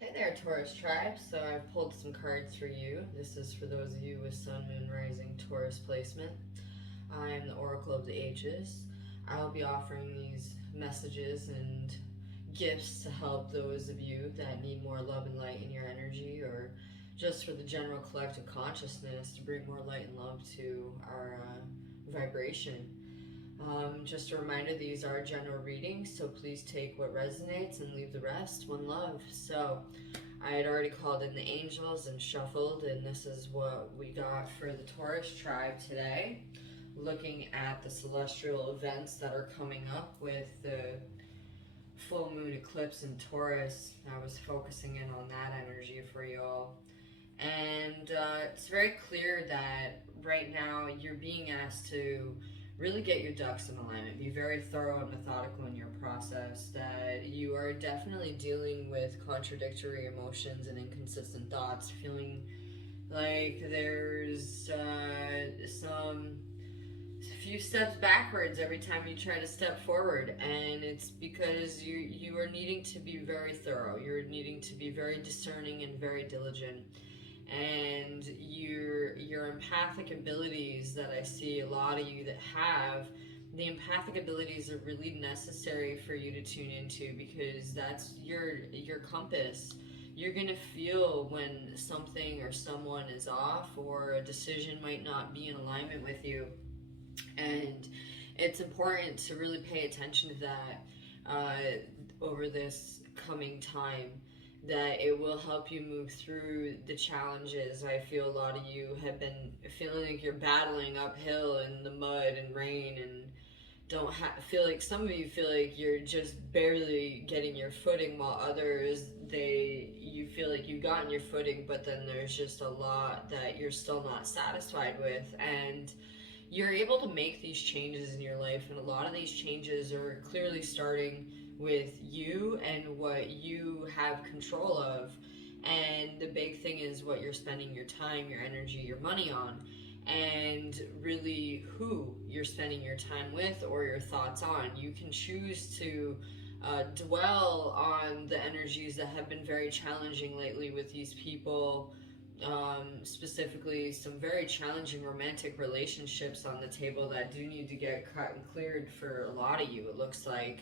Hey there, Taurus tribe. So I've pulled some cards for you. This is for those of you with Sun, Moon, Rising, Taurus placement. I am the Oracle of the Ages. I will be offering these messages and gifts to help those of you that need more love and light in your energy, or just for the general collective consciousness to bring more light and love to our vibration. Just a reminder, these are general readings, so please take what resonates and leave the rest. One love. So, I had already called in the angels and shuffled, and this is what we got for the Taurus tribe today. Looking at the celestial events that are coming up with the full moon eclipse in Taurus. I was focusing in on that energy for you all. And it's very clear that right now you're being asked to really get your ducks in alignment. Be very thorough and methodical in your process. That you are definitely dealing with contradictory emotions and inconsistent thoughts, feeling like there's some a few steps backwards every time you try to step forward, and it's because you are needing to be very thorough. You're needing to be very discerning and very diligent, and your empathic abilities that I see a lot of you that have, the empathic abilities are really necessary for you to tune into, because that's your compass. You're gonna feel when something or someone is off, or a decision might not be in alignment with you, and it's important to really pay attention to that over this coming time, that it will help you move through the challenges. I feel a lot of you have been feeling like you're battling uphill in the mud and rain, and feel like some of you feel like you're just barely getting your footing, while others, they you feel like you've gotten your footing, but then there's just a lot that you're still not satisfied with, and you're able to make these changes in your life, and a lot of these changes are clearly starting with you and what you have control of. And the big thing is what you're spending your time, your energy, your money on, and really who you're spending your time with or your thoughts on. You can choose to dwell on the energies that have been very challenging lately with these people, specifically some very challenging romantic relationships on the table that do need to get cut and cleared for a lot of you. It looks like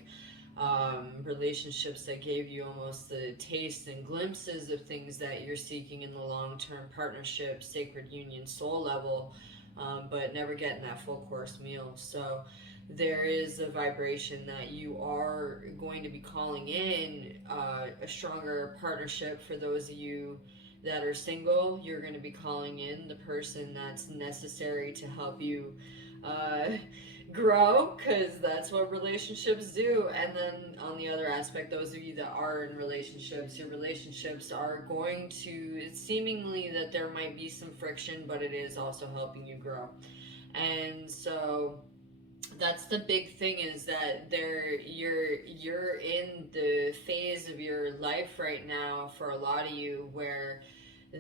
relationships that gave you almost the taste and glimpses of things that you're seeking in the long-term partnership, sacred union, soul level, but never getting that full course meal. So there is a vibration that you are going to be calling in a stronger partnership. For those of you that are single, you're going to be calling in the person that's necessary to help you uh, grow, because that's what relationships do. And then on the other aspect, those of you that are in relationships, your relationships are going to, it's seemingly that there might be some friction, but it is also helping you grow. And so that's the big thing, is that you're in the phase of your life right now, for a lot of you, where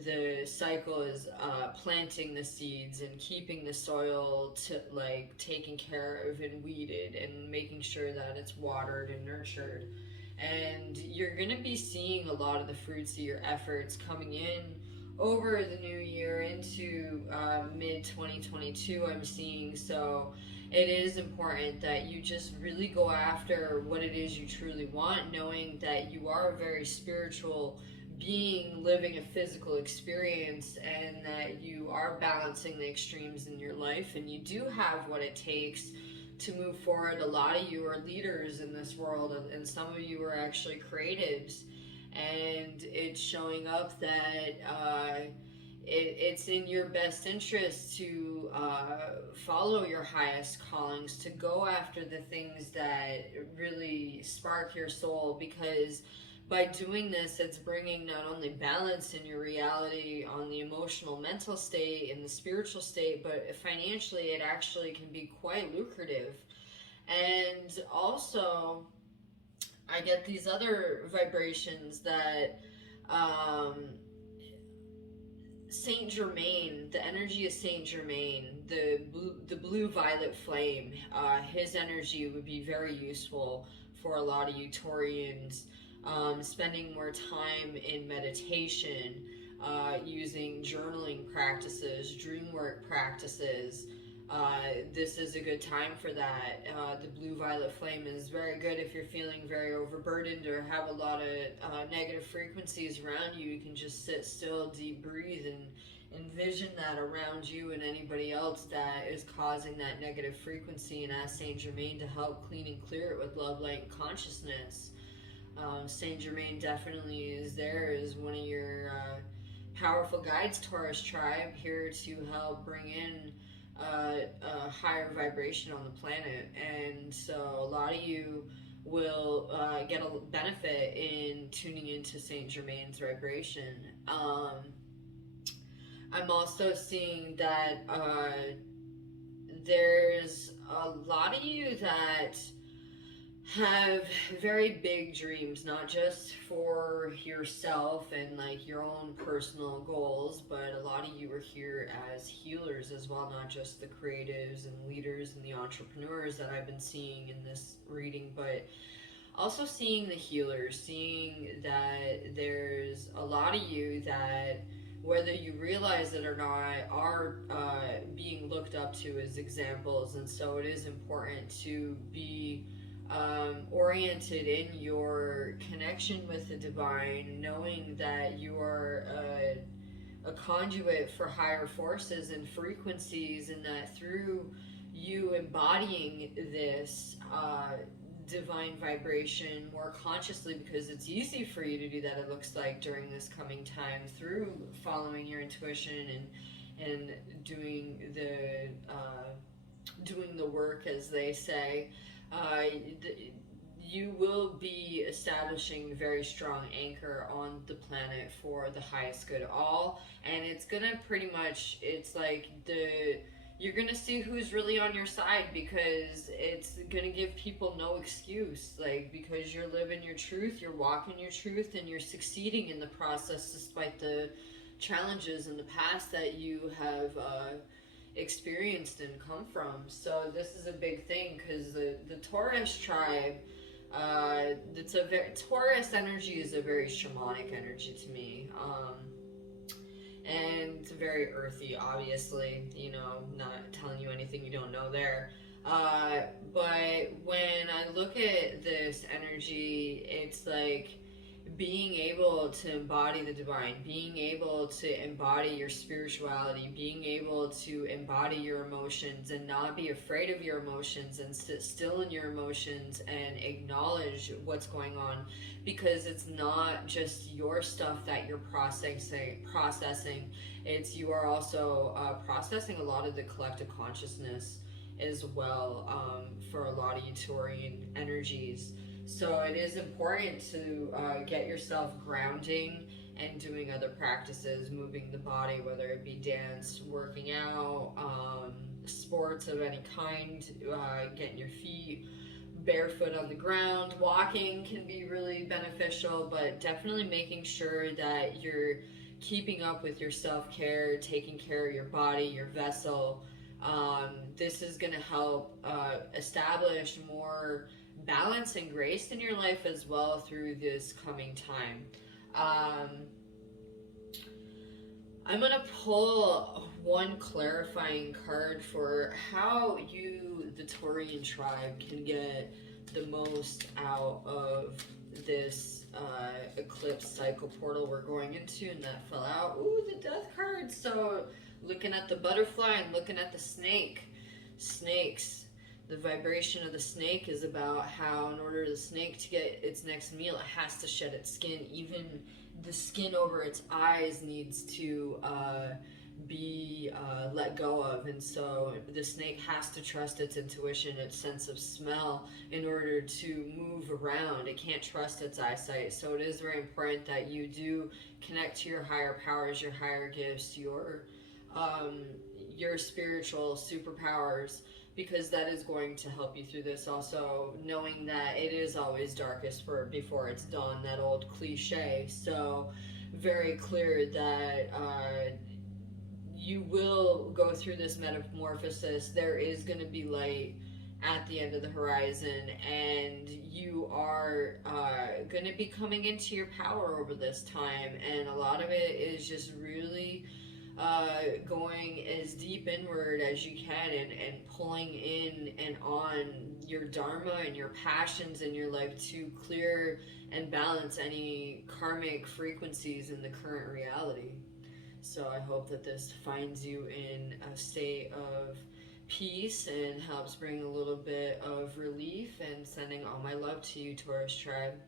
the cycle is planting the seeds and keeping the soil to, like, taken care of and weeded and making sure that it's watered and nurtured. And you're going to be seeing a lot of the fruits of your efforts coming in over the new year into mid 2022, I'm seeing. So it is important that you just really go after what it is you truly want, knowing that you are a very spiritual being living a physical experience, and that you are balancing the extremes in your life, and you do have what it takes to move forward. A lot of you are leaders in this world, and some of you are actually creatives, and it's showing up that it's in your best interest to follow your highest callings, to go after the things that really spark your soul, because by doing this, it's bringing not only balance in your reality on the emotional, mental state and the spiritual state, but financially, it actually can be quite lucrative. And also, I get these other vibrations that um, Saint Germain, the energy of Saint Germain, the blue violet flame, his energy would be very useful for a lot of you Taurians. spending more time in meditation, using journaling practices, dream work practices. This is a good time for that. The blue violet flame is very good if you're feeling very overburdened or have a lot of negative frequencies around you. You can just sit still, deep breathe, and envision that around you and anybody else that is causing that negative frequency, and ask Saint Germain to help clean and clear it with love, light, and consciousness. Saint Germain definitely is there as one of your powerful guides, Taurus tribe, here to help bring in a higher vibration on the planet. And so a lot of you will get a benefit in tuning into Saint Germain's vibration. I'm also seeing that there's a lot of you that have very big dreams, not just for yourself and like your own personal goals, but a lot of you are here as healers as well, not just the creatives and leaders and the entrepreneurs that I've been seeing in this reading, but also seeing the healers, seeing that there's a lot of you that, whether you realize it or not, are being looked up to as examples. And so it is important to be oriented in your connection with the divine, knowing that you are a conduit for higher forces and frequencies, and that through you embodying this divine vibration more consciously, because it's easy for you to do that, it looks like, during this coming time, through following your intuition and doing the work, as they say. uh, you will be establishing a very strong anchor on the planet for the highest good all, and it's gonna pretty much, it's like you're gonna see who's really on your side, because it's gonna give people no excuse, like, because you're living your truth, you're walking your truth, and you're succeeding in the process despite the challenges in the past that you have experienced and come from. So this is a big thing, because the Taurus tribe, Taurus energy is a very shamanic energy to me, and very earthy, obviously, not telling you anything you don't know there. But when I look at this energy, it's like being able to embody the divine, being able to embody your spirituality, being able to embody your emotions and not be afraid of your emotions, and sit still in your emotions and acknowledge what's going on, because it's not just your stuff that you're processing. It's, you are also processing a lot of the collective consciousness as well, for a lot of Taurian energies. So it is important to get yourself grounding and doing other practices, moving the body, whether it be dance, working out, sports of any kind, getting your feet barefoot on the ground. Walking can be really beneficial, but definitely making sure that you're keeping up with your self-care, taking care of your body, your vessel. This is going to help establish more balance and grace in your life as well through this coming time. I'm going to pull one clarifying card for how you, the Taurian tribe, can get the most out of this eclipse cycle portal we're going into, and that fell out. Ooh, the death card. So looking at the butterfly and looking at the snake. Snakes. The vibration of the snake is about how, in order for the snake to get its next meal, it has to shed its skin. Even the skin over its eyes needs to be let go of. And so the snake has to trust its intuition, its sense of smell, in order to move around. It can't trust its eyesight. So it is very important that you do connect to your higher powers, your higher gifts, your spiritual superpowers, because that is going to help you through this. Also, knowing that it is always darkest before it's dawn, that old cliche. So very clear that you will go through this metamorphosis. There is going to be light at the end of the horizon, and you are going to be coming into your power over this time. And a lot of it is just really going as deep inward as you can, and pulling in and on your dharma and your passions in your life to clear and balance any karmic frequencies in the current reality. So I hope that this finds you in a state of peace and helps bring a little bit of relief, and sending all my love to you, Taurus tribe.